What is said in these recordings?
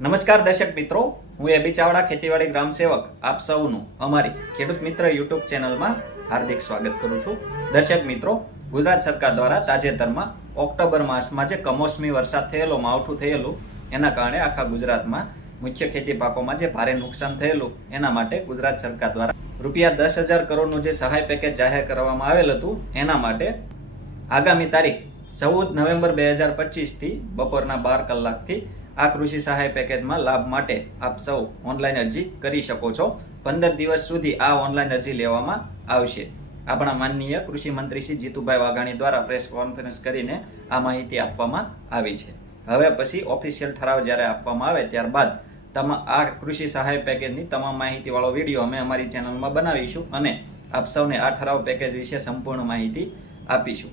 નમસ્કાર દર્શક મિત્રો, હું એબી ચાવડા, ખેતીવાડી ગ્રામ સેવક, આપ સૌનું અમારી ખેડૂત મિત્ર યુટ્યુબ ચેનલમાં હાર્દિક સ્વાગત કરું છું. દર્શક મિત્રો, ગુજરાત સરકાર દ્વારા તાજેતરમાં ઓક્ટોબર માસમાં જે કમોસમી વરસાદ થયેલો, માવઠું થયેલું, એના કારણે આખા ગુજરાતમાં મુખ્ય ખેતી પાકોમાં જે ભારે નુકસાન થયેલું, એના માટે ગુજરાત સરકાર દ્વારા રૂપિયા દસ હજાર કરોડનું જે સહાય પેકેજ જાહેર કરવામાં આવેલ હતું, એના માટે આગામી તારીખ ચૌદ નવેમ્બર બે હજાર પચીસથી બપોરના બાર કલાકથી આ કૃષિ સહાય પેકેજમાં લાભ માટે આપ સૌ ઓનલાઈન અરજી કરી શકો છો. પંદર દિવસ સુધી આ ઓનલાઈન અરજી લેવામાં આવશે. આપણા માનનીય કૃષિ મંત્રી શ્રી જીતુભાઈ વાઘાણી દ્વારા પ્રેસ કોન્ફરન્સ કરીને આ માહિતી આપવામાં આવી છે. હવે પછી ઓફિશિયલ ઠરાવ જ્યારે આપવામાં આવે ત્યારબાદ તમા, આ કૃષિ સહાય પેકેજની તમામ માહિતીવાળો વીડિયો અમે અમારી ચેનલમાં બનાવીશું અને આપ સૌને આ ઠરાવ પેકેજ વિશે સંપૂર્ણ માહિતી આપીશું.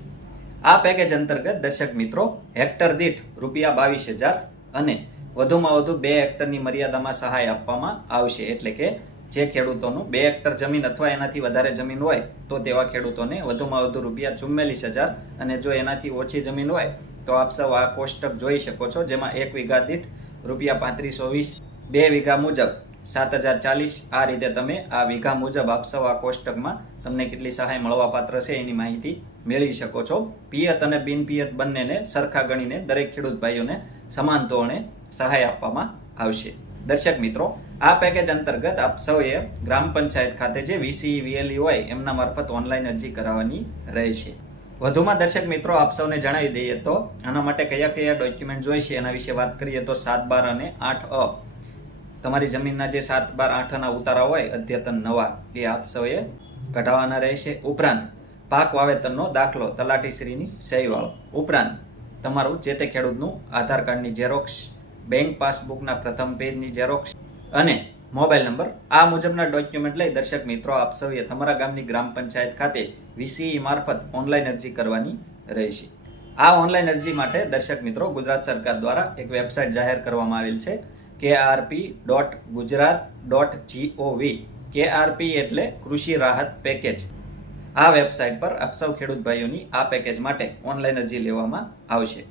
આ પેકેજ અંતર્ગત દર્શક મિત્રો, હેક્ટર દીઠ રૂપિયા બાવીસ હજાર અને વધુમાં વધુ બે હેક્ટરની મર્યાદામાં સહાય આપવામાં આવશે. એટલે કે જે ખેડૂતોનું બે હેક્ટર જમીન અથવા એનાથી વધારે જમીન હોય, તો તેવા ખેડૂતોને વધુમાં વધુ રૂપિયા ચુમ્માલીસ હજાર અને જો એનાથી ઓછી જમીન હોય, તો આપ સૌ આ કોષ્ટક જોઈ શકો છો, જેમાં એક વીઘા દીઠ રૂપિયા પાંત્રીસો વીસ, બે વીઘા મુજબ સાત હજાર ચાલીસ, આ રીતે તમે આ વીઘા મુજબ આપશો આ કોષ્ટકમાં તમને કેટલી સહાય મળવાપાત્ર છે એની માહિતી મેળવી શકો છો. પિયત અને બિન પિયત બંનેને સરખા ગણીને દરેક ખેડૂત ભાઈઓને સમાન ધોરણે સહાય આપવામાં આવશે. દર્શક મિત્રો, આ પેકેજ અંતર્ગત આપ સૌએ ગ્રામ પંચાયત ખાતે જે વીસી વીએલઈ હોય એમના મારફત ઓનલાઈન અરજી કરાવવાની રહેશે. વધુમાં દર્શક મિત્રો, આપ સૌને જણાવી દઈએ તો આના માટે કયા કયા ડોક્યુમેન્ટ જોઈશે એના વિશે વાત કરીએ તો સાત બાર અને આઠ અ. તમારી જમીનના જે સાત બાર આઠના ઉતારા હોય, અદ્યતન નવા, એ આપ સૌએ કઢાવવાના રહેશે. ઉપરાંત, પાક વાવેતરનો દાખલો તલાટીશ્રીની સહીવાળો. ઉપરાંત, તમારું જે તે ખેડૂતનું આધાર કાર્ડની ઝેરોક્ષ, બેંક પાસબુકના પ્રથમ પેજની ઝેરોક્ષ અને મોબાઈલ નંબર. આ મુજબના ડોક્યુમેન્ટ લઈ દર્શક મિત્રો, આપ સૌએ તમારા ગામની ગ્રામ પંચાયત ખાતે વીસીઈ મારફત ઓનલાઈન અરજી કરવાની રહેશે. આ ઓનલાઈન અરજી માટે દર્શક મિત્રો, ગુજરાત સરકાર દ્વારા એક વેબસાઇટ જાહેર કરવામાં આવેલ છે. K RP dot Gujarat dot GOV KRP એટલે કૃષિ રાહત પેકેજ. આ વેબસાઇટ પર આપ સૌ ખેડૂત ભાઈઓની આ પેકેજ માટે ઓનલાઈન અરજી લેવામાં આવશે.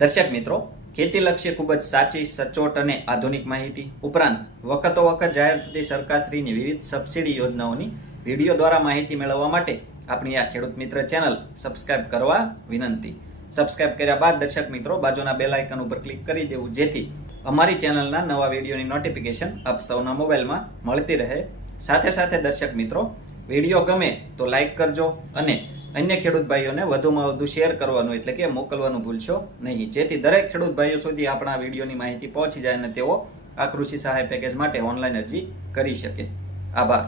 દર્શક મિત્રો ખેતીલક્ષી ખૂબ જ સાચી, સચોટ અને આધુનિક માહિતી ઉપરાંત વખતો વખત જાહેર થતી સરકારશ્રીની વિવિધ સબસિડી યોજનાઓની વીડિયો દ્વારા માહિતી મેળવવા માટે આપણી આ ખેડૂત મિત્ર ચેનલ સબસ્ક્રાઇબ કરવા વિનંતી. સબસ્ક્રાઇબ કર્યા બાદ દર્શક મિત્રો, બાજુના બેલ આઇકન ઉપર ક્લિક કરી દેવું, જેથી અમારી ચેનલના નવા વિડીયોની નોટિફિકેશન આપ સૌના મોબાઈલમાં મળતી રહે. સાથે સાથે દર્શક મિત્રો, વીડિયો ગમે તો લાઇક કરજો અને અન્ય ખેડૂત ભાઈઓને વધુમાં વધુ શેર કરવાનું એટલે કે મોકલવાનું ભૂલશો નહીં. જેથી દરેક ખેડૂત ભાઈઓ સુધી આપણા વિડીયોની માહિતી પહોંચી જાય અને તેઓ આ કૃષિ સહાય પેકેજ માટે ઓનલાઈન અરજી કરી શકે. આભાર.